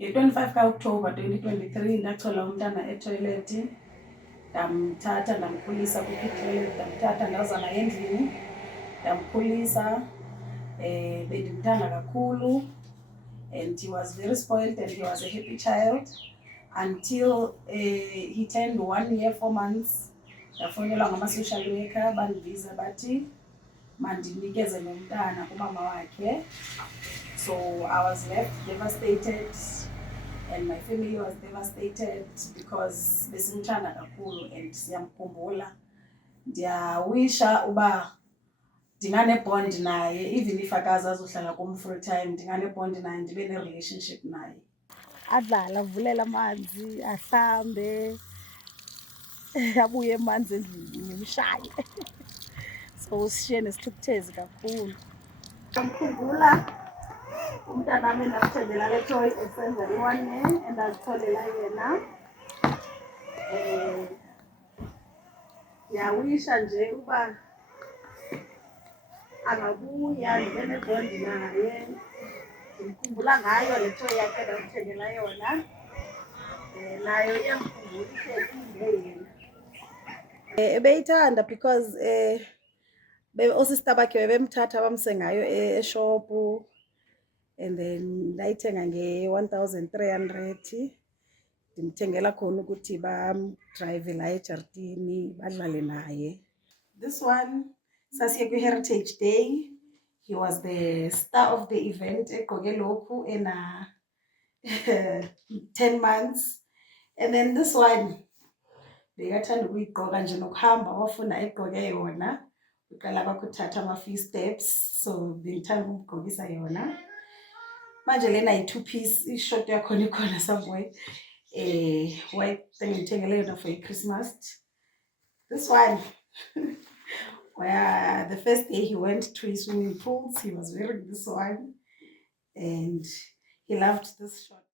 nge-25 ka-October 2023 ndathola umntana etoilethi, ndamthatha ndamkhulisa kwikhi-toilet, ndamthatha ndaza naye endlini ndamkhulisa. Bendimthanda kakhulu and he was very spoiled and he was a happy child until he turned 1 year 4 months. Ndafowunelwa ngama-social worker bandibiza bathi mandinikeze lo mntana kumama wakhe. So I was left devastated and my family was devastated because besimthanda kakhulu and siyamkhumbula. Ndiyawisha uba ndinganebond naye, even if akazazi uhlala kum full time, ndinganebond naye, ndibe ne-relationship naye. Adlala, avulela amanzi, ahlambe, abuye emanzi endlini ngimshaye. So sishiye nesithukuthezi kakhulu. Ndamkhumbula umntanami endamthengela le toy esenza i-1 year endazitholela yena. Ndiyawisha nje uba angabuya ndibe nebond naye. Ndimkhumbula ngayo le toy yakhe ndamthengela yona. Nayo iyamkhumbula yena. Ebeyithanda because oosista bakhe bebemthatha bamse ngayo eshopu and then ndayithenga nge-1,300. Ndimthengela khona ukuthi bamdrayive la ejartini badlale naye. This one sasiye kwi-Heritage Day. He was the star of the event egqoke lokhu 10 months. And then this one bekathanda ukuyigqoka nje nokuhamba wafuna egqoke yona. Uqala bakuthatha ama-few steps, so bengithanda ukugqokisa yona. Manje lena yi-2 piece, ishort yakhona ikhona somewhere. Ngithengele yona for Christmas. This one where the first day he went to his swimming pools, he was wearing this one and he loved this short.